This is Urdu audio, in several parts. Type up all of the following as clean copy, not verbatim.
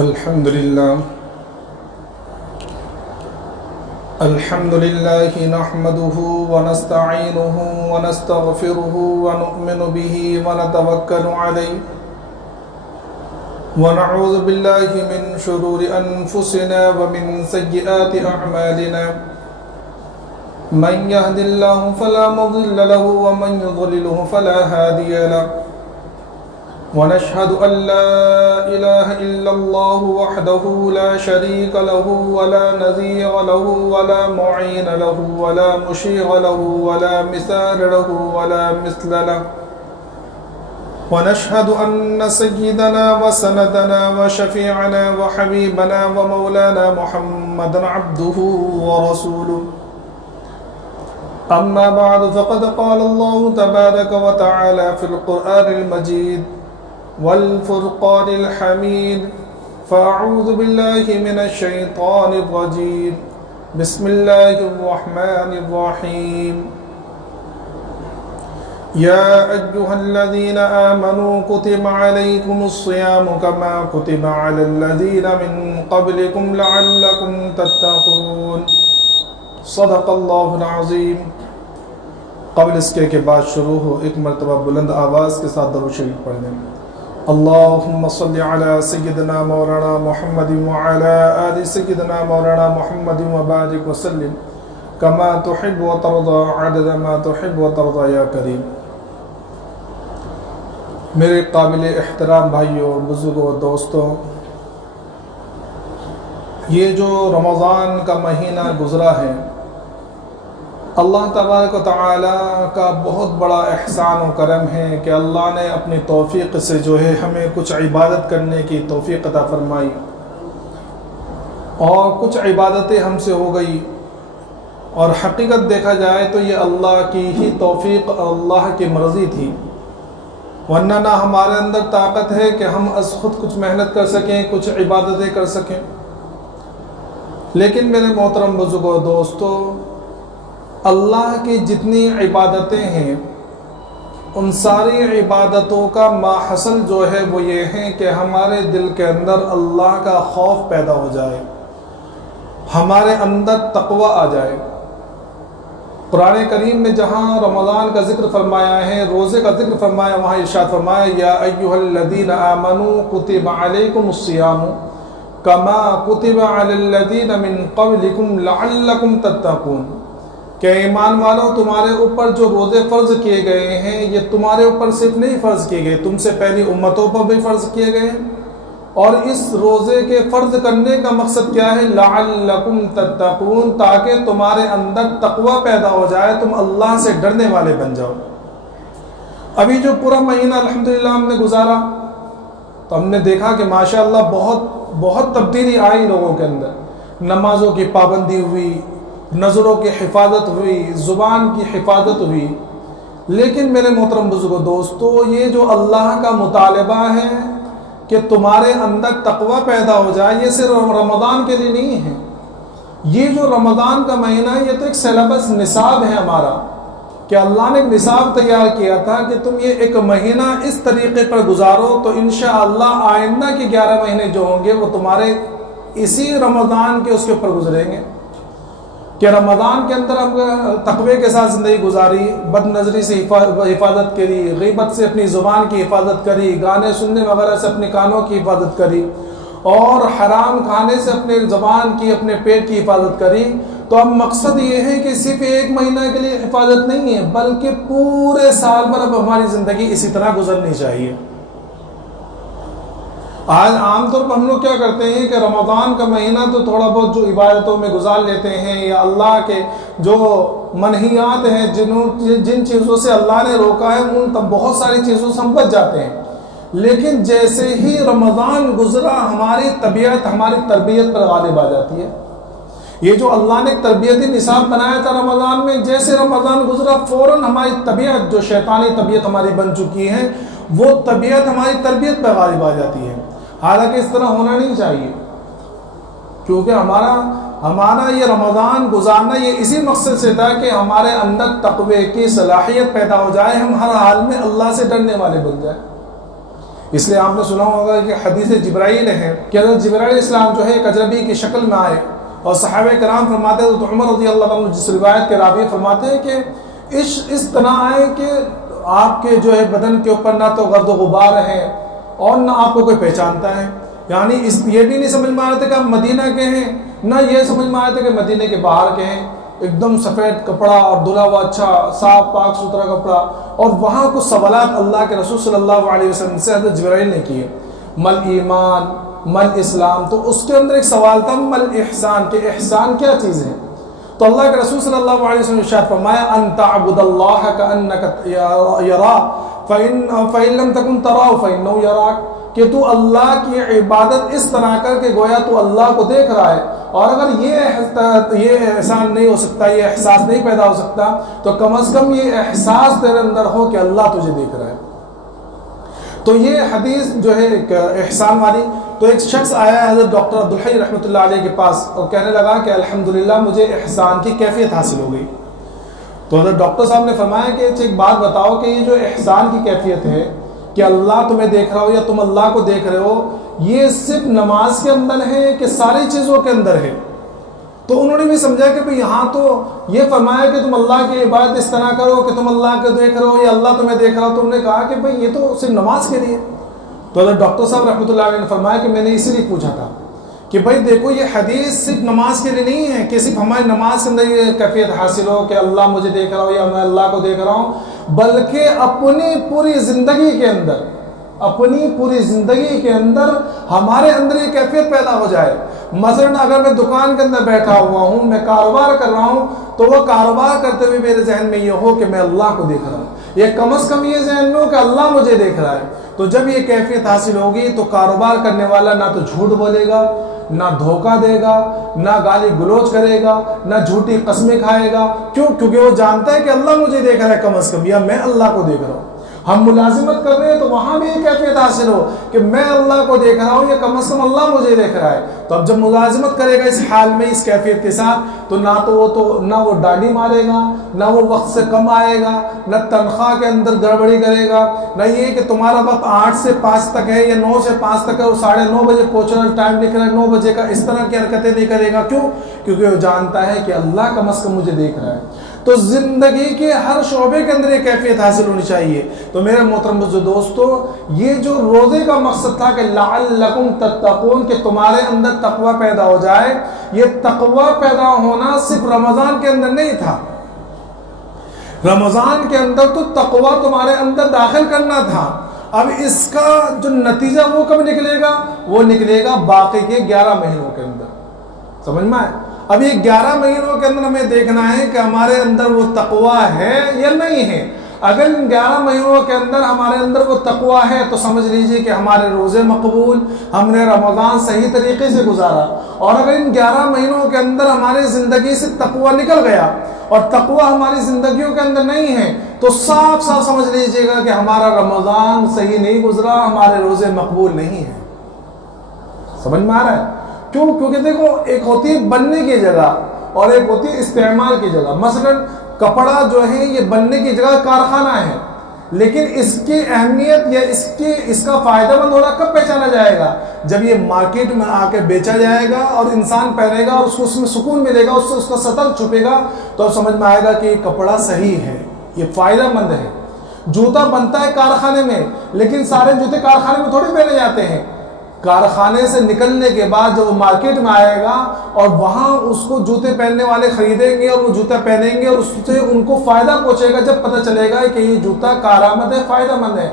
الحمد لله نحمده ونستعينه ونستغفره ونؤمن به ونتوكل عليه ونعوذ بالله من شرور أنفسنا ومن سيئات أعمالنا من يهد الله فلا مضل له ومن يضلله فلا هادي له ونشهد أن لا إله إلا الله وحده لا شريك له ولا نظير له ولا معين له ولا مشير له ولا مثال له ولا مثل له ونشهد أن سيدنا وسندنا وشفيعنا وحبيبنا ومولانا محمدا عبده ورسوله أما بعد فقد قال الله تبارك وتعالى في القرآن المجيد والفرقان الحميد فأعوذ بالله من الشيطان الرجيم بسم الله الرحمن الرحيم يا أيها الذين آمنوا كتب عليكم الصيام كما كتب على الذين من قبلكم لعلكم تتقون صدق اللہ العظیم۔ قبل اس کے بعد شروع ہو ایک مرتبہ بلند آواز کے ساتھ درود شریف پڑھ لیں۔ اللہم صلی علی سیدنا مولانا محمد وعلی آل سیدنا مولانا محمد وبارک وسلم کما تحب وترضى عدد ما تحب وترضى یا کریم۔ میرے قابل احترام بھائیوں، بزرگوں، دوستوں، یہ جو رمضان کا مہینہ گزرا ہے، اللہ تبارک و تعالیٰ کا بہت بڑا احسان و کرم ہے کہ اللہ نے اپنی توفیق سے جو ہے ہمیں کچھ عبادت کرنے کی توفیق عطا فرمائی، اور کچھ عبادتیں ہم سے ہو گئی، اور حقیقت دیکھا جائے تو یہ اللہ کی ہی توفیق، اللہ کی مرضی تھی، ورنہ نہ ہمارے اندر طاقت ہے کہ ہم از خود کچھ محنت کر سکیں، کچھ عبادتیں کر سکیں۔ لیکن میرے محترم بزرگوں، دوستوں، اللہ کی جتنی عبادتیں ہیں ان ساری عبادتوں کا ماحصل جو ہے وہ یہ ہے کہ ہمارے دل کے اندر اللہ کا خوف پیدا ہو جائے، ہمارے اندر تقوی آ جائے۔ قرآن کریم میں جہاں رمضان کا ذکر فرمایا ہے، روزے کا ذکر فرمایا، وہاں ارشاد فرمایا یا ایھا الذین آمنوا کتب علیکم الصیام کما کتب علی الذین من قبلکم لعلکم تتقون، کہ ایمان والوں تمہارے اوپر جو روزے فرض کیے گئے ہیں یہ تمہارے اوپر صرف نہیں فرض کیے گئے، تم سے پہلی امتوں پر بھی فرض کیے گئے ہیں، اور اس روزے کے فرض کرنے کا مقصد کیا ہے؟ لعلکم تتقون، تاکہ تمہارے اندر تقوی پیدا ہو جائے، تم اللہ سے ڈرنے والے بن جاؤ۔ ابھی جو پورا مہینہ الحمدللہ ہم نے گزارا تو ہم نے دیکھا کہ ماشاءاللہ بہت تبدیلی آئی لوگوں کے اندر، نمازوں کی پابندی ہوئی، نظروں کی حفاظت ہوئی، زبان کی حفاظت ہوئی۔ لیکن میرے محترم بزرگوں، دوستو، یہ جو اللہ کا مطالبہ ہے کہ تمہارے اندر تقوی پیدا ہو جائے، یہ صرف رمضان کے لیے نہیں ہے۔ یہ جو رمضان کا مہینہ ہے یہ تو ایک سیلبس نصاب ہے ہمارا، کہ اللہ نے ایک نصاب تیار کیا تھا کہ تم یہ ایک مہینہ اس طریقے پر گزارو تو انشاءاللہ آئندہ کے 11 مہینے جو ہوں گے وہ تمہارے اسی رمضان کے اس کے اوپر گزریں گے، کہ رمضان کے اندر ہم تقوی کے ساتھ زندگی گزاری، بد نظری سے حفاظت کری، غیبت سے اپنی زبان کی حفاظت کری، گانے سننے وغیرہ سے اپنے کانوں کی حفاظت کری، اور حرام کھانے سے اپنے زبان کی، اپنے پیٹ کی حفاظت کری۔ تو اب مقصد یہ ہے کہ صرف ایک مہینہ کے لیے حفاظت نہیں ہے، بلکہ پورے سال بھر اب ہماری زندگی اسی طرح گزرنی چاہیے۔ آج عام طور پر ہم لوگ کیا کرتے ہیں کہ رمضان کا مہینہ تو تھوڑا بہت جو عبادتوں میں گزار لیتے ہیں، یا اللہ کے جو منہیات ہیں، جن چیزوں سے اللہ نے روکا ہے ان تب بہت ساری چیزوں سے ہم بچ جاتے ہیں، لیکن جیسے ہی رمضان گزرا ہماری تربیت پر غالب آ جاتی ہے۔ یہ جو اللہ نے ایک تربیتی نصاب بنایا تھا رمضان میں، جیسے رمضان گزرا فوراً ہماری طبیعت، جو شیطانی طبیعت ہماری بن چکی ہے، وہ طبیعت ہماری تربیت پر غالب آ جاتی ہے۔ حالانکہ اس طرح ہونا نہیں چاہیے، کیونکہ ہمارا یہ رمضان گزارنا یہ اسی مقصد سے تھا کہ ہمارے اندر تقوی کی صلاحیت پیدا ہو جائے، ہم ہر حال میں اللہ سے ڈرنے والے بن جائیں۔ اس لیے آپ نے سنا ہوگا کہ حدیث جبرائیل ہے کہ حضرت جبرائیل السلام جو ہے ایک اجنبی کی شکل میں آئے، اور صحابہ کرام فرماتے ہیں، تو عمر رضی اللہ عنہ جس روایت کے راوی فرماتے ہیں کہ اس طرح آئے کہ آپ کے جو ہے بدن کے اوپر نہ تو گرد و غبار ہے اور نہ آپ کو کوئی پہچانتا ہے، یعنی یہ بھی نہیں سمجھ میں آ رہا تھا کہ آپ مدینہ کے ہیں، نہ یہ سمجھ میں آ رہا تھا کہ مدینہ کے باہر کے ہیں، ایک دم سفید کپڑا اور دھلا ہوا اچھا صاف پاک ستھرا کپڑا۔ اور وہاں کچھ سوالات اللہ کے رسول صلی اللہ علیہ وسلم سے حضرت جبرائیل نے کیے، مل ایمان مل اسلام، تو اس کے اندر ایک سوال تھا مل احسان، کہ احسان کیا چیز ہے؟ تو اللہ کے رسول صلی اللہ علیہ وسلم نے ارشاد فرمایا ان تعبد اللہ کأنک یرا فإن لم تکن تراہ فإنہ یراک، کہ تو اللہ کی عبادت اس طرح کر کے گویا تو اللہ کو دیکھ رہا ہے، اور اگر یہ احسان نہیں ہو سکتا، یہ احساس نہیں پیدا ہو سکتا، تو کم از کم یہ احساس تیرے اندر ہو کہ اللہ تجھے دیکھ رہا ہے۔ تو یہ حدیث جو ہے ایک احسان والی۔ تو ایک شخص آیا ہے حضرت ڈاکٹر عبدالحی رحمۃ اللہ علیہ کے پاس اور کہنے لگا کہ الحمدللہ مجھے احسان کی کیفیت حاصل ہو گئی۔ تو حضرت ڈاکٹر صاحب نے فرمایا کہ ایک بات بتاؤ کہ یہ جو احسان کی کیفیت ہے کہ اللہ تمہیں دیکھ رہا ہو یا تم اللہ کو دیکھ رہے ہو، یہ صرف نماز کے اندر ہے کہ ساری چیزوں کے اندر ہے؟ تو انہوں نے بھی سمجھا کہ بھئی یہاں تو یہ فرمایا کہ تم اللہ کی عبادت اس طرح کرو کہ تم اللہ کو دیکھ رہے ہو یا اللہ تمہیں دیکھ رہا ہو، تو انہوں نے کہا کہ بھئی یہ تو صرف نماز کے لیے۔ تو حضرت ڈاکٹر صاحب رحمۃ اللہ علیہ نے فرمایا کہ میں نے اسی لیے پوچھا تھا کہ بھئی دیکھو یہ حدیث صرف نماز کے لیے نہیں ہے کہ صرف ہماری نماز کے اندر یہ کیفیت حاصل ہو کہ اللہ مجھے دیکھ رہا ہو یا میں اللہ کو دیکھ رہا ہوں، بلکہ اپنی پوری زندگی کے اندر ہمارے اندر یہ کیفیت پیدا ہو جائے۔ مثلا اگر میں دکان کے اندر بیٹھا ہوا ہوں، میں کاروبار کر رہا ہوں، تو وہ کاروبار کرتے ہوئے میرے ذہن میں یہ ہو کہ میں اللہ کو دیکھ رہا ہوں، یہ کم از کم یہ ذہن میں ہو کہ اللہ مجھے دیکھ رہا ہے۔ تو جب یہ کیفیت حاصل ہوگی تو کاروبار کرنے والا نہ تو جھوٹ بولے گا، نہ دھوکہ دے گا، نہ گالی گلوچ کرے گا، نہ جھوٹی قسمیں کھائے گا۔ کیوں؟ کیونکہ وہ جانتا ہے کہ اللہ مجھے دیکھ رہا ہے کم از کم، یا میں اللہ کو دیکھ رہا ہوں۔ ہم ملازمت کر رہے ہیں تو وہاں بھی یہ کیفیت حاصل ہو کہ میں اللہ کو دیکھ رہا ہوں یا کم از کم اللہ مجھے دیکھ رہا ہے۔ تو اب جب ملازمت کرے گا اس حال میں، اس کیفیت کے ساتھ، تو نہ وہ ڈانڈی مارے گا، نہ وہ وقت سے کم آئے گا، نہ تنخواہ کے اندر گڑبڑی کرے گا، نہ یہ کہ تمہارا وقت 8 سے 5 تک ہے یا 9 سے 5 تک ہے، وہ 9:30 بجے پہنچنا ٹائم لکھ رہا ہے 9 بجے کا، اس طرح کی حرکتیں نہیں کرے گا۔ کیوں؟ کیونکہ وہ جانتا ہے کہ اللہ کم از کم مجھے دیکھ رہا ہے۔ تو زندگی کے ہر شعبے کے اندر یہ کیفیت حاصل ہونی چاہیے۔ تو میرے محترم دوستو، یہ جو روزے کا مقصد تھا کہ لعلکم تتقون، کہ تمہارے اندر تقوی پیدا ہو جائے، یہ تقوی پیدا ہونا صرف رمضان کے اندر نہیں تھا، رمضان کے اندر تو تقوی تمہارے اندر داخل کرنا تھا۔ اب اس کا جو نتیجہ وہ کب نکلے گا؟ وہ نکلے گا باقی کے 11 مہینوں کے اندر۔ سمجھ میں آئے؟ اب یہ 11 مہینوں کے اندر ہمیں دیکھنا ہے کہ ہمارے اندر وہ تقوی ہے یا نہیں ہے۔ اگر ان 11 مہینوں کے اندر ہمارے اندر وہ تقوی ہے تو سمجھ لیجئے کہ ہمارے روزے مقبول، ہم نے رمضان صحیح طریقے سے گزارا۔ اور اگر ان 11 مہینوں کے اندر ہماری زندگی سے تقوی نکل گیا اور تقوی ہماری زندگیوں کے اندر نہیں ہے، تو صاف صاف سمجھ لیجئے گا کہ ہمارا رمضان صحیح نہیں گزرا، ہمارے روزے مقبول نہیں ہیں۔ سمجھ میں آ رہا ہے؟ کیوں؟ کیونکہ دیکھو، ایک ہوتی ہے بننے کی جگہ اور ایک ہوتی ہے استعمال کی جگہ۔ مثلا کپڑا جو ہے یہ بننے کی جگہ کارخانہ ہے، لیکن اس کی اہمیت یا اس کا فائدہ مند ہونا کب پہچانا جائے گا؟ جب یہ مارکیٹ میں آ کے بیچا جائے گا اور انسان پہنے گا اور اس کو اس میں سکون ملے گا، اس سے اس کا سطر چھپے گا، تو اب سمجھ میں آئے گا کہ یہ کپڑا صحیح ہے، یہ فائدہ مند ہے۔ جوتا بنتا ہے کارخانے میں، لیکن سارے جوتے کارخانے میں تھوڑی پہنے جاتے ہیں۔ کارخانے سے نکلنے کے بعد جب وہ مارکیٹ میں آئے گا اور وہاں اس کو جوتے پہننے والے خریدیں گے اور وہ جوتا پہنیں گے اور اس سے ان کو فائدہ پہنچے گا، جب پتہ چلے گا کہ یہ جوتا کارآمد ہے، فائدہ مند ہے۔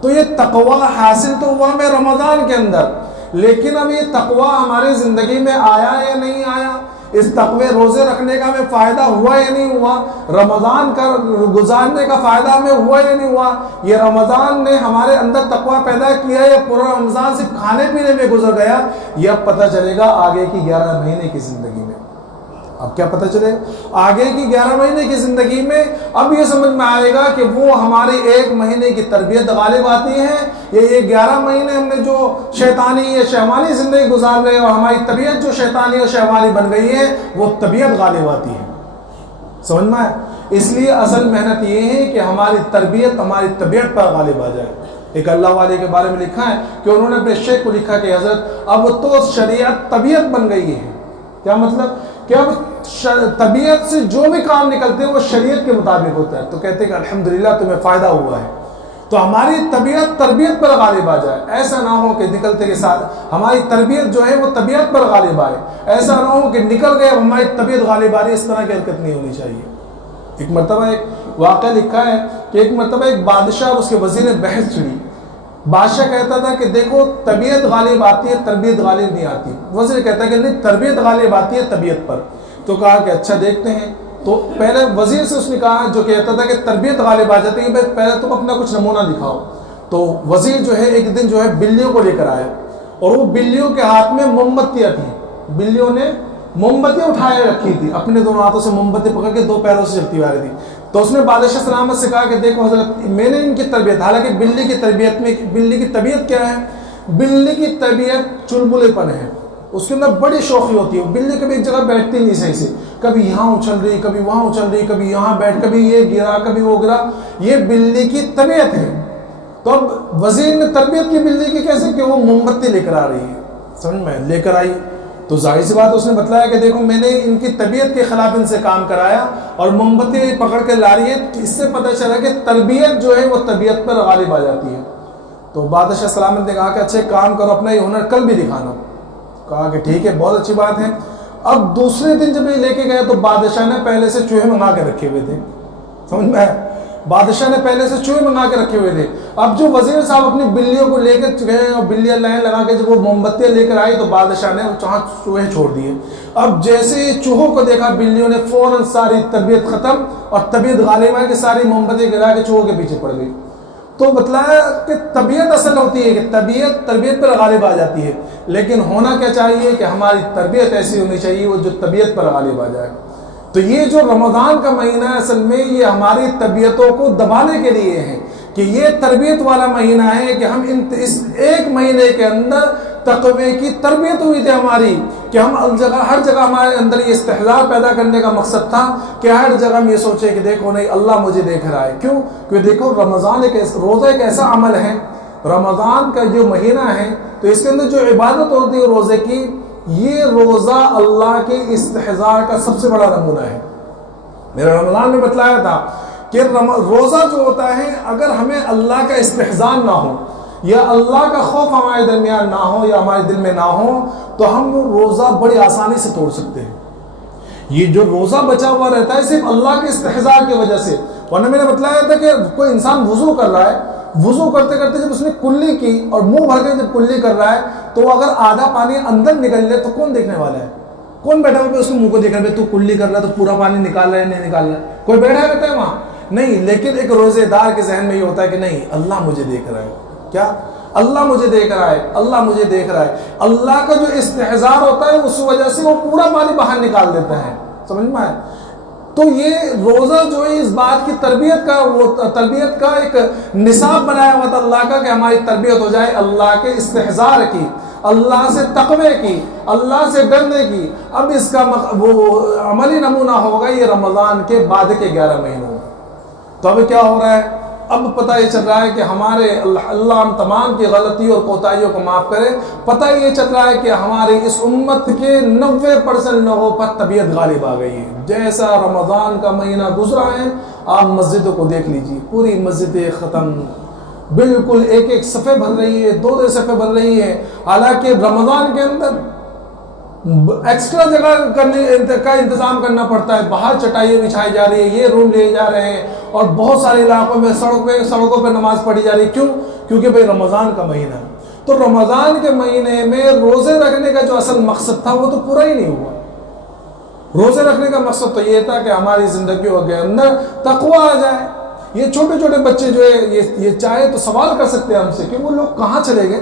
تو یہ تقوی حاصل تو ہوا میں رمضان کے اندر، لیکن اب یہ تقوی ہماری زندگی میں آیا یا نہیں آیا؟ اس تقوی روزے رکھنے کا ہمیں فائدہ ہوا یا نہیں ہوا؟ رمضان کا گزارنے کا فائدہ ہمیں ہوا یا نہیں ہوا؟ یہ رمضان نے ہمارے اندر تقوی پیدا کیا یا پورا رمضان صرف کھانے پینے میں گزر گیا؟ یہ اب پتہ چلے گا آگے کی 11 مہینے کی زندگی میں۔ اب کیا پتہ چلے؟ آگے کی 11 مہینے کی زندگی میں اب یہ سمجھ میں آئے گا کہ وہ ہماری 1 مہینے کی تربیت غالب آتی ہے، یہ 11 مہینے ہم نے جو شیطانی یا شہوانی زندگی گزار رہے ہیں اور ہماری طبیعت جو شیطانی اور شہوانی بن گئی ہے، وہ طبیعت غالب آتی ہے۔ سمجھ میں آئے؟ اس لیے اصل محنت یہ ہے کہ ہماری تربیت ہماری طبیعت پر غالب آ جائے۔ ایک اللہ والے کے بارے میں لکھا ہے کہ انہوں نے اپنے شیخ کو لکھا کہ حضرت اب تو شریعت طبیعت بن گئی ہے. کیا مطلب کہ اب طبیعت سے جو بھی کام نکلتے ہیں وہ شریعت کے مطابق ہوتا ہے. تو کہتے ہیں کہ الحمدللہ تمہیں فائدہ ہوا ہے. تو ہماری طبیعت تربیت پر غالب آ جائے. ایسا نہ ہو کہ نکلتے کے ساتھ ہماری تربیت جو ہے وہ طبیعت پر غالب آئے. ایسا نہ ہو کہ نکل گئے ہماری طبیعت غالب آ رہی. اس طرح کی حرکت نہیں ہونی چاہیے. ایک مرتبہ ایک واقعہ لکھا ہے کہ ایک مرتبہ ایک بادشاہ اور اس کے وزیر نے بحث چھڑی. بادشاہ کہتا تھا کہ دیکھو طبیعت غالب آتی ہے تربیت غالب نہیں آتی. وزیر کہتا ہے کہ نہیں تربیت غالب آتی ہے طبیعت پر. تو کہا کہ اچھا دیکھتے ہیں. تو پہلے وزیر سے اس نے کہا جو کہتا تھا کہ تربیت غالب آ جاتی ہے پہلے تم اپنا کچھ نمونہ دکھاؤ. تو وزیر جو ہے ایک دن جو ہے بلیوں کو لے کر آیا اور وہ بلیوں کے ہاتھ میں موم بتیاں تھیں. بلیوں نے موم بتیاں اٹھائے رکھی تھی, اپنے دونوں ہاتھوں سے موم بتی پکڑ کے دو پیروں سے چلتی آ رہی تھی. تو اس نے بادشاہ سلامت سے کہا کہ دیکھو حضرت میں نے ان کی تربیت, حالانکہ بلی کی تربیت میں بلی کی طبیعت کیا ہے؟ بلی کی طبیعت چلبلے پن ہے, اس کے اندر بڑی شوخی ہوتی ہے. بلی کبھی ایک جگہ بیٹھتی نہیں صحیح سے, کبھی یہاں اچھل رہی کبھی وہاں اچھل رہی, کبھی یہاں بیٹھ کبھی یہ گرا کبھی وہ گرا. یہ بلی کی طبیعت ہے. تو اب وزیر نے تربیت کی بلی کی کیسے کہ وہ موم بتی لے کر آ رہی ہے, سمجھ میں لے کر آئی. تو ظاہر سی بات اس نے بتلایا کہ دیکھو میں نے ان کی طبیعت کے خلاف ان سے کام کرایا اور موم بتی پکڑ کے لا رہی ہے. اس سے پتہ چلا کہ تربیت جو ہے وہ طبیعت پر غالب آ جاتی ہے. تو بادشاہ سلامت نے کہا کہ اچھا کام کرو اپنا یہ ہنر کل بھی دکھانا. کہا کہ ٹھیک ہے بہت اچھی بات ہے. اب دوسرے دن جب یہ لے کے گئے تو بادشاہ نے پہلے سے چوہے منگا کے رکھے ہوئے تھے, سمجھ میں, بادشاہ نے پہلے سے چوہے منگا کے رکھے ہوئے تھے. اب جو وزیر صاحب اپنی بلیوں کو لے کے گئے اور بلیاں لائن لگا کے جب وہ موم بتیاں لے کر آئی تو بادشاہ نے وہاں چوہے چھوڑ دیے. اب جیسے ہی چوہوں کو دیکھا بلیوں نے فوراً ساری طبیعت ختم اور طبیعت غالب آئی کہ ساری موم بتیاں گرا کے چوہوں کے پیچھے پڑ گئی. تو بتلایا کہ طبیعت اصل ہوتی ہے کہ طبیعت تربیت پر غالب آ جاتی ہے, لیکن ہونا کیا چاہیے کہ ہماری تربیت ایسی ہونی چاہیے وہ جو طبیعت پر غالب آ جائے. تو یہ جو رمضان کا مہینہ ہے اصل میں یہ ہماری طبیعتوں کو دبانے کے لیے ہے کہ یہ تربیت والا مہینہ ہے کہ ہم اس ایک مہینے کے اندر تقوی کی تربیت ہوئی تھی ہماری کہ ہم ہر جگہ ہمارے اندر یہ استحضار پیدا کرنے کا مقصد تھا کہ ہر جگہ ہم یہ سوچے کہ دیکھو نہیں اللہ مجھے دیکھ رہا ہے. کیوں؟ کہ دیکھو رمضان روزہ ایک ایسا عمل ہے, رمضان کا جو مہینہ ہے تو اس کے اندر جو عبادت ہوتی ہے روزے کی, یہ روزہ اللہ کے استحضار کا سب سے بڑا نمونہ ہے. میرا رمضان میں بتلایا تھا کہ روزہ جو ہوتا ہے اگر ہمیں اللہ کا استحضار نہ ہو یا اللہ کا خوف ہمارے درمیان نہ ہو یا ہمارے دل میں نہ ہو تو ہم روزہ بڑی آسانی سے توڑ سکتے ہیں. یہ جو روزہ بچا ہوا رہتا ہے صرف اللہ کے استحضار کی وجہ سے. ورنہ میں نے بتلایا تھا کہ کوئی انسان وضو کر رہا ہے, وضو کرتے کرتے جب اس نے کلی کی اور منہ بھر کے جب کلی کر رہا ہے تو اگر آدھا پانی اندر نکل لے تو کون دیکھنے والا ہے؟ کون بیٹھا ہوا اس کے منہ کو دیکھ رہا ہے تو کلی کر رہا ہے تو پورا پانی نکال رہا ہے نہیں نکال رہا ہے؟ کوئی بیٹھا رہتا ہے وہاں نہیں. لیکن ایک روزے دار کے ذہن میں یہ ہوتا ہے کہ نہیں اللہ مجھے دیکھ رہا ہے. کیا اللہ مجھے دیکھ رہا ہے, اللہ مجھے دیکھ رہا ہے. اللہ کا جو استحضار ہوتا ہے اس وجہ سے وہ پورا پانی باہر نکال دیتا ہے, سمجھ میں آئے. تو یہ روزہ جو ہے اس بات کی تربیت کا ایک نصاب بنایا ہوا تھا اللہ کا کہ ہماری تربیت ہو جائے اللہ کے استحضار کی, اللہ سے تقوی کی, اللہ سے ڈرنے کی. اب اس کا وہ عملی نمونہ ہوگا یہ رمضان کے بعد کے 11 مہینوں. تو اب کیا ہو رہا ہے؟ اب پتہ یہ چل رہا ہے کہ ہمارے اللہ ہم تمام کی غلطی اور کوتاہیوں کو معاف کرے. پتہ یہ چل رہا ہے کہ ہماری اس امت کے 90% لوگوں پر طبیعت غالب آ گئی ہے. جیسا رمضان کا مہینہ گزرا ہے آپ مسجدوں کو دیکھ لیجیے, پوری مسجدیں ختم, بالکل ایک ایک صفحے بھر رہی ہے, 2 صفحے بھر رہی ہے. حالانکہ رمضان کے اندر ایکسٹرا جگہ کرنے کا انتظام کرنا پڑتا ہے, باہر چٹائیاں بچھائی جا رہی ہے, یہ روم لیے جا رہے ہیں اور بہت سارے علاقوں میں سڑکوں پہ نماز پڑھی جا رہی ہے. کیوں؟ کیونکہ بھائی رمضان کا مہینہ ہے. تو رمضان کے مہینے میں روزے رکھنے کا جو اصل مقصد تھا وہ تو پورا ہی نہیں ہوا. روزے رکھنے کا مقصد تو یہ تھا کہ ہماری زندگیوں کے اندر تقوی آ جائے. یہ چھوٹے چھوٹے بچے جو ہے یہ چاہے تو سوال کر سکتے ہیں ہم سے کہ وہ لوگ کہاں چلے گئے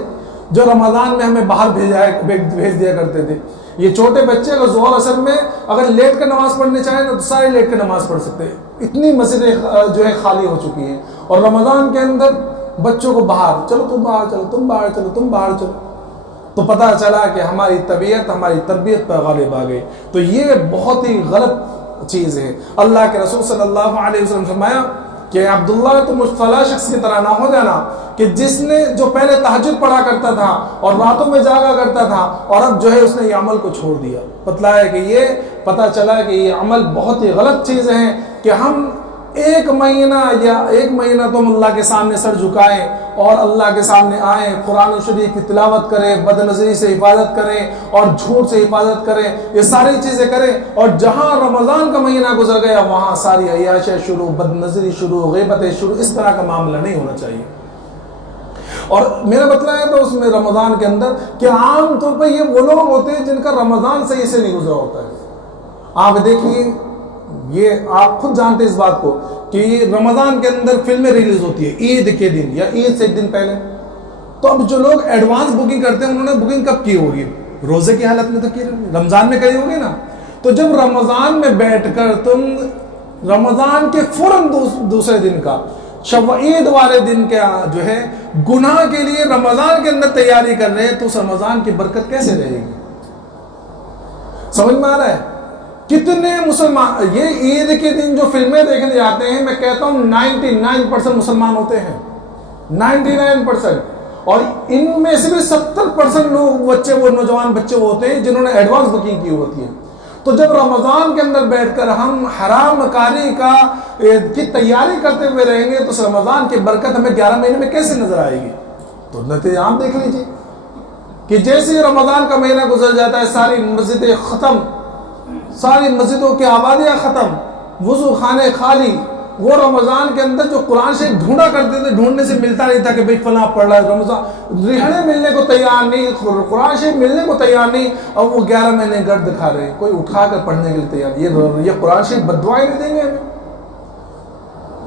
جو رمضان میں ہمیں باہر بھیج دیا کرتے تھے. یہ چھوٹے بچے اگر ظہر اثر میں اگر لیٹ کر نماز پڑھنے چاہیں تو سارے لیٹ کر نماز پڑھ سکتے ہیں. اتنی مسجدیں جو ہے خالی ہو چکی ہیں. اور رمضان کے اندر بچوں کو باہر چلو, تم باہر چلو, تم باہر چلو, تم باہر چلو. تو پتہ چلا کہ ہماری طبیعت ہماری تربیت پر غالب آ گئی. تو یہ بہت ہی غلط چیز ہے. اللہ کے رسول صلی اللہ علیہ وسلم فرمایا کہ عبداللہ تم اس فلاں شخص کی طرح نہ ہو جانا کہ جس نے جو پہلے تہجد پڑھا کرتا تھا اور راتوں میں جاگا کرتا تھا اور اب جو ہے اس نے یہ عمل کو چھوڑ دیا. بتلایا کہ یہ پتہ چلا کہ یہ عمل بہت ہی غلط چیز ہے کہ ہم ایک مہینہ تم اللہ کے سامنے سر جھکائیں اور اللہ کے سامنے آئیں، قرآن شریف کی تلاوت کریں، بد نظری سے حفاظت کریں اور جھوٹ سے حفاظت کریں، یہ ساری چیزیں کریں، اور جہاں رمضان کا مہینہ گزر گیا وہاں ساری عیاشیں شروع، بد نظری شروع، غیبتیں شروع. اس طرح کا معاملہ نہیں ہونا چاہیے. اور میرا مطلب ہے تو اس میں رمضان کے اندر کہ عام طور پر یہ وہ لوگ ہوتے ہیں جن کا رمضان صحیح سے نہیں گزرا ہوتا ہے. آپ دیکھیے، یہ آپ خود جانتے اس بات کو کہ رمضان کے اندر فلمیں ریلیز ہوتی ہے عید کے دن یا عید سے ایک دن پہلے. تو اب جو لوگ ایڈوانس بکنگ کرتے ہیں انہوں نے بکنگ کب کی ہوگی؟ روزے کی حالت میں تو کی رمضان میں کری ہوگی نا. تو جب رمضان میں بیٹھ کر تم رمضان کے فوراً دوسرے دن کا عید والے دن کا جو ہے گناہ کے لیے رمضان کے اندر تیاری کر رہے ہیں تو اس رمضان کی برکت کیسے رہے گی؟ سمجھ میں آ رہا ہے؟ کتنے مسلمان یہ عید کے دن جو فلمیں دیکھنے جاتے ہیں، میں کہتا ہوں 99% مسلمان ہوتے ہیں، 99%. اور ان میں سے بھی 70% لوگ بچے، وہ نوجوان بچے ہوتے ہیں جنہوں نے ایڈوانس بکنگ کی ہوتی ہے. تو جب رمضان کے اندر بیٹھ کر ہم حرام کاری کی تیاری کرتے ہوئے رہیں گے تو اس رمضان کی برکت ہمیں 11 مہینے میں کیسے نظر آئے گی؟ تو نتیجہ آپ دیکھ لیجیے کہ جیسے رمضان کا مہینہ گزر جاتا ہے ساری مسجدیں ختم، ساری مسجدوں کی آبادیاں ختم، وضو خانے خالی. وہ رمضان کے اندر جو قرآن شریف ڈھونڈا کرتے تھے، ڈھونڈنے سے ملتا نہیں تھا کہ بھئی فلاں پڑھ رہا ہے. رمضان رہنے ملنے کو تیار نہیں، قرآن شریف ملنے کو تیار نہیں، اب وہ 11 مہینے گرد دکھا رہے ہیں، کوئی اٹھا کر پڑھنے کے لیے تیار. یہ قرآن شریف بددعائیں نہیں دیں گے ہمیں؟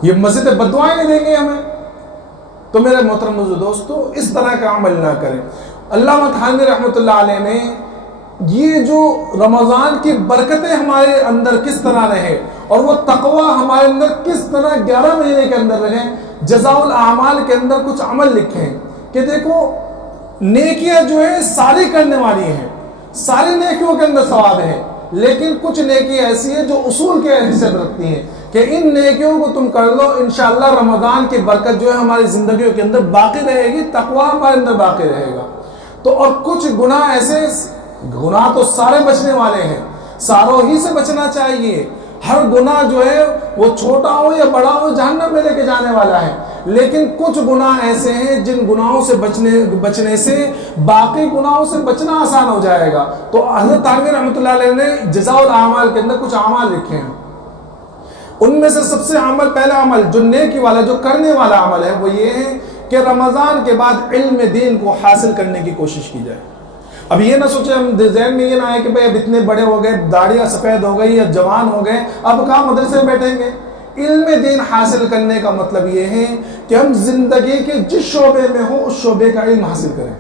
یہ مسجد بددعائیں نہیں دیں گے ہمیں؟ تو میرے محترم دوستو، اس طرح کا عمل نہ کریں. علامہ تھانوی رحمۃ اللہ علیہ نے یہ جو رمضان کی برکتیں ہمارے اندر کس طرح رہے اور وہ تقوی ہمارے اندر کس طرح 11 مہینے کے اندر رہے، جزاء الاعمال کے اندر کچھ عمل لکھے ہیں کہ دیکھو نیکیاں جو ہے ساری کرنے والی ہیں، ساری نیکیوں کے اندر ثواب ہے، لیکن کچھ نیکی ایسی ہے جو اصول کے حیثیت رکھتی ہیں کہ ان نیکیوں کو تم کر لو، انشاءاللہ رمضان کی برکت جو ہے ہماری زندگیوں کے اندر باقی رہے گی، تقوی ہمارے اندر باقی رہے گا. تو اور کچھ گناہ ایسے، گناہ تو سارے بچنے والے ہیں، ساروں ہی سے بچنا چاہیے. ہر گناہ جو ہے وہ چھوٹا ہو یا بڑا ہو جہنم میں لے کے جانے والا ہے، لیکن کچھ گناہ ایسے ہیں جن گناہوں سے بچنے سے باقی گناہوں سے بچنا آسان ہو جائے گا. تو حضرت تھانوی رحمۃ اللہ علیہ نے جزاء الاعمال کے اندر کچھ اعمال لکھے ہیں. ان میں سے سب سے پہلا عمل جو نیکی والا، جو کرنے والا عمل ہے، وہ یہ ہے کہ رمضان کے بعد علم دین کو حاصل کرنے کی کوشش کی جائے. اب یہ نہ سوچیں، ہم ذہن میں یہ نہ آئے کہ بھئی اب اتنے بڑے ہو گئے، داڑیاں سفید ہو گئی یا جوان ہو گئے، اب کہاں مدرسے میں بیٹھیں گے. علم دین حاصل کرنے کا مطلب یہ ہے کہ ہم زندگی کے جس شعبے میں ہوں اس شعبے کا علم حاصل کریں.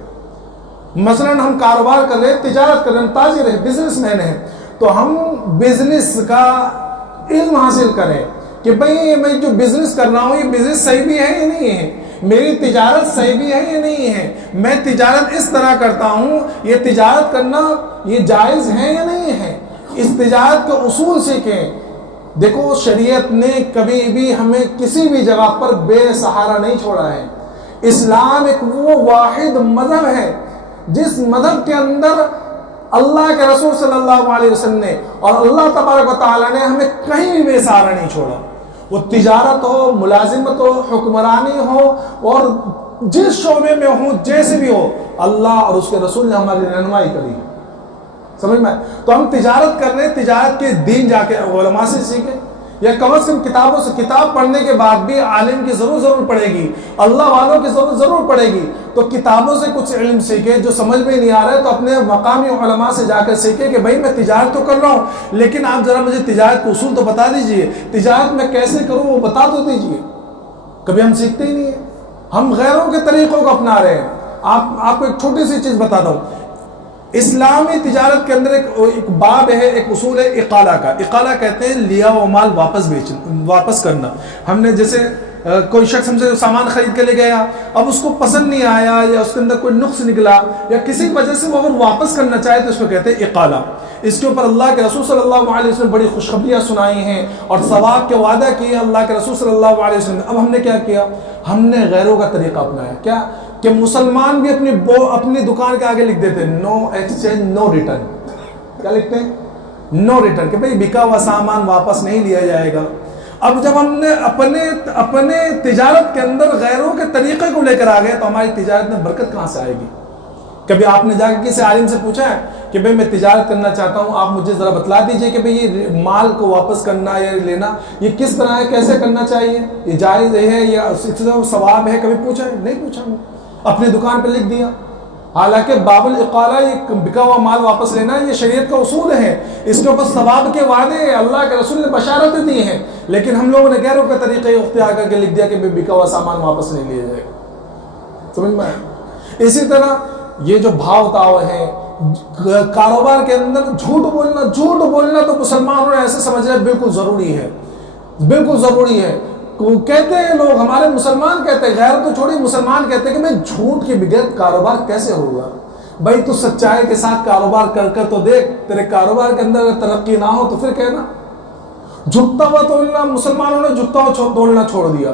مثلا ہم کاروبار کر رہے ہیں، تجارت کر رہے ہیں، تاجر ہیں، بزنس مین ہیں، تو ہم بزنس کا علم حاصل کریں کہ بھئی میں جو بزنس کر رہا ہوں یہ بزنس صحیح بھی ہے یا نہیں ہے، میری تجارت صحیح بھی ہے یا نہیں ہے، میں تجارت اس طرح کرتا ہوں، یہ تجارت کرنا یہ جائز ہے یا نہیں ہے. اس تجارت کے اصول سیکھیں. دیکھو شریعت نے کبھی بھی ہمیں کسی بھی جگہ پر بے سہارا نہیں چھوڑا ہے. اسلام ایک وہ واحد مذہب ہے جس مذہب کے اندر اللہ کے رسول صلی اللہ علیہ وسلم نے اور اللہ تبارک و تعالیٰ نے ہمیں کہیں بھی بے سہارا نہیں چھوڑا. وہ تجارت ہو، ملازمت ہو، حکمرانی ہو، اور جس شعبے میں ہو، جیسے بھی ہو، اللہ اور اس کے رسول نے ہماری رہنمائی کری. سمجھ میں؟ تو ہم تجارت کر رہے ہیں، تجارت کے دین جا کے علماء سے سیکھیں، یا کم از کم کتابوں سے. کتاب پڑھنے کے بعد بھی عالم کی ضرور پڑے گی، اللہ والوں کی ضرور پڑے گی. تو کتابوں سے کچھ علم سیکھیں، جو سمجھ میں نہیں آ رہا ہے تو اپنے مقامی علماء سے جا کر سیکھیں کہ بھائی میں تجارت تو کر رہا ہوں لیکن آپ ذرا مجھے تجارت کے اصول تو بتا دیجئے، تجارت میں کیسے کروں وہ بتا تو دیجئے. کبھی ہم سیکھتے ہی نہیں ہیں، ہم غیروں کے طریقوں کو اپنا رہے ہیں. آپ کو ایک چھوٹی سی چیز بتا دوں، اسلامی تجارت کے اندر ایک باب ہے، ایک اصول ہے اقالہ کا. اقالہ کہتے ہیں لیا و مال واپس کرنا. ہم نے جیسے کوئی شخص ہم سے سامان خرید کے لے گیا، اب اس کو پسند نہیں آیا یا اس کے اندر کوئی نقص نکلا یا کسی وجہ سے وہ اگر واپس کرنا چاہے تو اس کو کہتے ہیں اقالہ۔ اس کے اوپر اللہ کے رسول صلی اللہ علیہ وسلم بڑی خوشخبریاں سنائی ہیں اور ثواب کے وعدہ کیے اللہ کے رسول صلی اللہ علیہ وسلم۔ اب ہم نے کیا کیا؟ ہم نے غیروں کا طریقہ اپنایا، کیا کہ مسلمان بھی اپنی دکان کے آگے لکھ دیتے ہیں نو ایکسچینج نو ریٹرن۔ کیا لکھتے ہیں؟ نو ریٹرن، کہ بھئی بکا ہوا سامان واپس نہیں لیا جائے گا۔ اب جب ہم نے اپنے تجارت کے اندر غیروں کے طریقے کو لے کر آ گئے تو ہماری تجارت میں برکت کہاں سے آئے گی؟ کبھی آپ نے جا کے کسی عالم سے پوچھا ہے کہ بھئی میں تجارت کرنا چاہتا ہوں، آپ مجھے ذرا بتلا دیجئے کہ بھئی یہ مال کو واپس کرنا یا لینا یہ کس طرح ہے، کیسے کرنا چاہیے، یہ جائز ہے یا اس سے ثواب ہے؟ کبھی پوچھا ہے؟ نہیں پوچھا۔ اپنی دکان پہ لکھ دیا۔ حالانکہ باب الاقالہ، یہ بکا ہوا مال واپس لینا یہ شریعت کا اصول ہے، اس کے اوپر ثواب کے وعدے اللہ کے رسول نے بشارتیں دی ہیں، لیکن ہم لوگوں نے غیروں کے طریقے اختیار کر کے لکھ دیا کہ بکا ہوا سامان واپس نہیں لیا جائے گا۔ سمجھ میں؟ اسی طرح یہ جو بھاؤ تاؤ ہے کاروبار کے اندر، جھوٹ بولنا تو مسلمانوں نے ایسے سمجھنا بالکل ضروری ہے، بالکل ضروری ہے۔ کہتے ہیں لوگ، ہمارے مسلمان کہتے ہیں، غیر تو چھوڑی، مسلمان کہتے ہیں کہ میں جھوٹ کے بغیر کاروبار کیسے ہوگا؟ بھائی تو سچائی کے ساتھ کاروبار کر تو دیکھ، تیرے کاروبار کے اندر اگر ترقی نہ ہو تو پھر کہنا۔ جھکتا ہوا تولنا، مسلمانوں نے جھکتا ہوا تولنا چھوڑ دیا،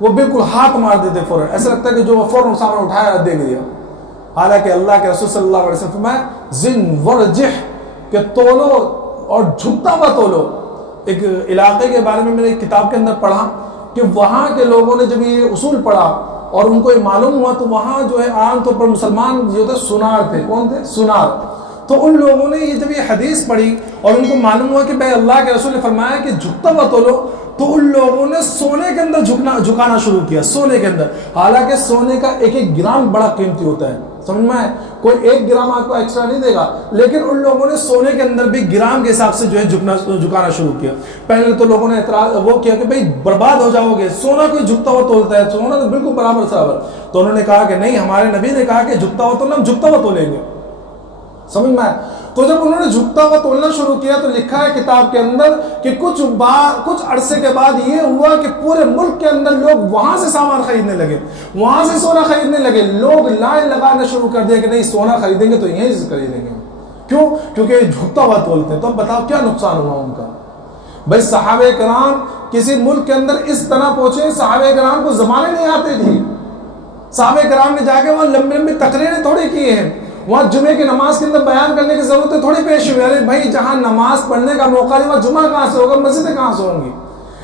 وہ بالکل ہاتھ مار دیتے فوراً، ایسا لگتا ہے کہ جو فوراً سامان اٹھایا دے دیا۔ حالانکہ اللہ کے رسول صلی اللہ علیہ وسلم فرمایا زن ورجح، کہ تولو اور جھکتا ہوا تولو۔ ایک علاقے کے بارے میں میں نے ایک کتاب کے اندر پڑھا کہ وہاں کے لوگوں نے جب یہ اصول پڑھا اور ان کو یہ معلوم ہوا تو وہاں جو ہے عام طور پر مسلمان جو تھے سنار تھے۔ کون تھے؟ سنار۔ تو ان لوگوں نے یہ جب یہ حدیث پڑھی اور ان کو معلوم ہوا کہ بھائی اللہ کے رسول نے فرمایا کہ جھکتا ہوا تولو، تو ان لوگوں نے سونے کے اندر جھکانا شروع کیا، سونے کے اندر۔ حالانکہ سونے کا ایک ایک گرام بڑا قیمتی ہوتا ہے، سمجھ میں ہے؟ کوئی ایک گرام آپ کو ایکسٹرا نہیں دے گا، لیکن ان لوگوں نے سونے کے اندر بھی گرام کے حساب سے جو ہے جھکانا شروع کیا۔ پہلے تو لوگوں نے اعتراض وہ کیا کہ بھئی برباد ہو جاؤ گے، سونا کوئی جھکتا ہوا تولتا ہے، سونا تو بالکل برابر۔ تو انہوں نے کہا کہ نہیں، ہمارے نبی نے کہا کہ جھکتا ہوا تولنا، ہم جھکتا ہوا تولیں گے، سمجھ میں ہے؟ تو جب انہوں نے جھکتا ہوا تولنا شروع کیا تو لکھا ہے کتاب کے اندر کہ کچھ عرصے کے بعد یہ ہوا کہ پورے ملک کے اندر لوگ وہاں سے سامان خریدنے لگے، وہاں سے سونا خریدنے لگے، لوگ لائن لگانا شروع کر دیا کہ نہیں سونا خریدیں گے تو یہیں سے خریدیں گے۔ کیوں؟ کیونکہ یہ جھکتا ہوا تولتے ہیں۔ تو اب بتاؤ کیا نقصان ہوا ان کا؟ بھائی صحابہ کرام کسی ملک کے اندر اس طرح پہنچے، صحابہ کرام کو زمانے نہیں آتے تھے، صحابہ کرام نے جا کے وہاں لمبی لمبی تقریریں تھوڑی کی ہیں، وہاں جمعے کی نماز کے اندر بیان کرنے کی ضرورت تھوڑی پیش ہوئی۔ ارے بھائی جہاں نماز پڑھنے کا موقع نہیں وہاں جمعہ کہاں سے ہوگا، مسجدیں کہاں سے ہوں گی؟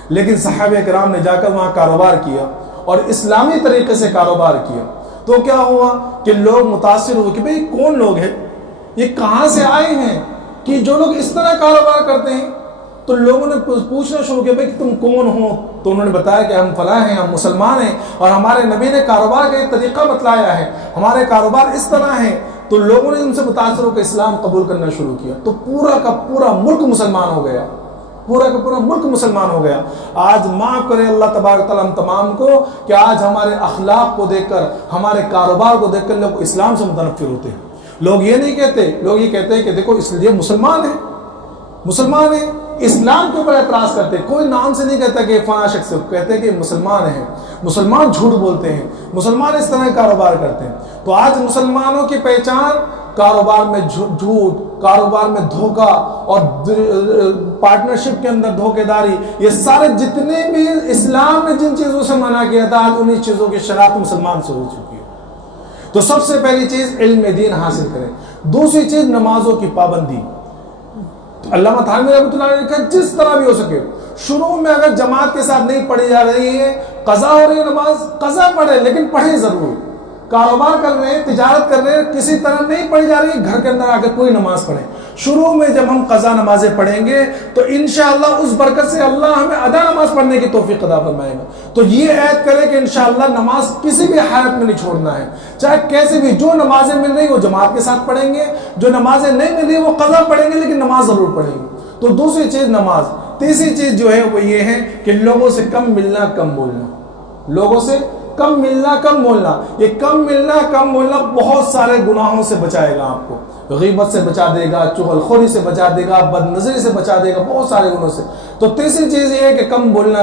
لیکن صحابہ کرام نے جا کر وہاں کاروبار کیا اور اسلامی طریقے سے کاروبار کیا۔ تو کیا ہوا کہ لوگ متاثر ہوئے کہ بھئی کون لوگ ہیں، یہ کہاں سے آئے ہیں کہ جو لوگ اس طرح کاروبار کرتے ہیں؟ تو لوگوں نے پوچھنا شروع کیا بھئی تم کون ہو؟ تو انہوں نے بتایا کہ ہم فلاں ہیں، ہم مسلمان ہیں اور ہمارے نبی نے کاروبار کا ایک طریقہ بتلایا ہے، ہمارے کاروبار اس طرح ہیں۔ تو لوگوں نے ان سے متاثر ہو کے اسلام قبول کرنا شروع کیا، تو پورا کا پورا ملک مسلمان ہو گیا، پورا کا پورا ملک مسلمان ہو گیا۔ آج معاف کرے اللہ تبارک تعالیٰ ہم تمام کو کہ آج ہمارے اخلاق کو دیکھ کر، ہمارے کاروبار کو دیکھ کر لوگ اسلام سے متنفر ہوتے ہیں۔ لوگ یہ نہیں کہتے، لوگ یہ کہتے ہیں کہ دیکھو اس لیے مسلمان ہیں، اسلام کے اوپر اعتراض کرتے، کوئی نام سے نہیں کہتا کہ فلاں شخص، کہتے ہیں کہ مسلمان ہیں، مسلمان جھوٹ بولتے ہیں، مسلمان اس طرح کاروبار کرتے ہیں۔ تو آج مسلمانوں کی پہچان کاروبار میں جھوٹ، کاروبار میں دھوکہ اور پارٹنرشپ کے اندر دھوکے داری، یہ سارے جتنے بھی اسلام نے جن چیزوں سے منع کیا تھا آج انہی چیزوں کی شرارت مسلمان سے ہو چکی ہے۔ تو سب سے پہلی چیز علم دین حاصل کریں، دوسری چیز نمازوں کی پابندی۔ علامہ تھانوی رحمۃ اللہ علیہ نے کہا جس طرح بھی ہو سکے، شروع میں اگر جماعت کے ساتھ نہیں پڑھی جا رہی ہے، قضا ہو رہی ہے نماز، قضا پڑھے لیکن پڑھے ضرور۔ کاروبار کر رہے ہیں، تجارت کر رہے ہیں، کسی طرح نہیں پڑھی جا رہی، گھر کے اندر آ کے کوئی نماز پڑھیں۔ شروع میں جب ہم قضا نمازیں پڑھیں گے تو انشاءاللہ اس برکت سے اللہ ہمیں ادا نماز پڑھنے کی توفیق عطا فرمائے گا۔ تو یہ عہد کریں کہ انشاءاللہ نماز کسی بھی حالت میں نہیں چھوڑنا ہے، چاہے کیسے بھی، جو نمازیں مل رہی وہ جماعت کے ساتھ پڑھیں گے، جو نمازیں نہیں مل رہی وہ قضا پڑھیں گے لیکن نماز ضرور پڑھیں گے۔ تو دوسری چیز نماز۔ تیسری چیز جو ہے وہ یہ ہے کہ لوگوں سے کم ملنا کم بولنا، لوگوں سے کم ملنا کم بولنا۔ یہ کم ملنا کم بولنا بہت سارے گناہوں سے بچائے گا آپ کو، غیبت سے بچا دے گا، چغل خوری سے بچا دے گا، بد نظری سے بچا دے گا، بہت سارے گناہوں سے۔ تو تیسری چیز یہ ہے کہ کم بولنا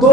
2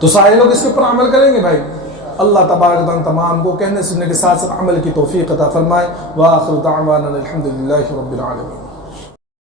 تو سارے لوگ اس کے اوپر عمل کریں گے بھائی. اللہ تبارک و تعالیٰ تمام کو کہنے سننے کے ساتھ ساتھ عمل کی توفیق عطا فرمائے. وآخر دعوانا الحمدللہ رب العالمین.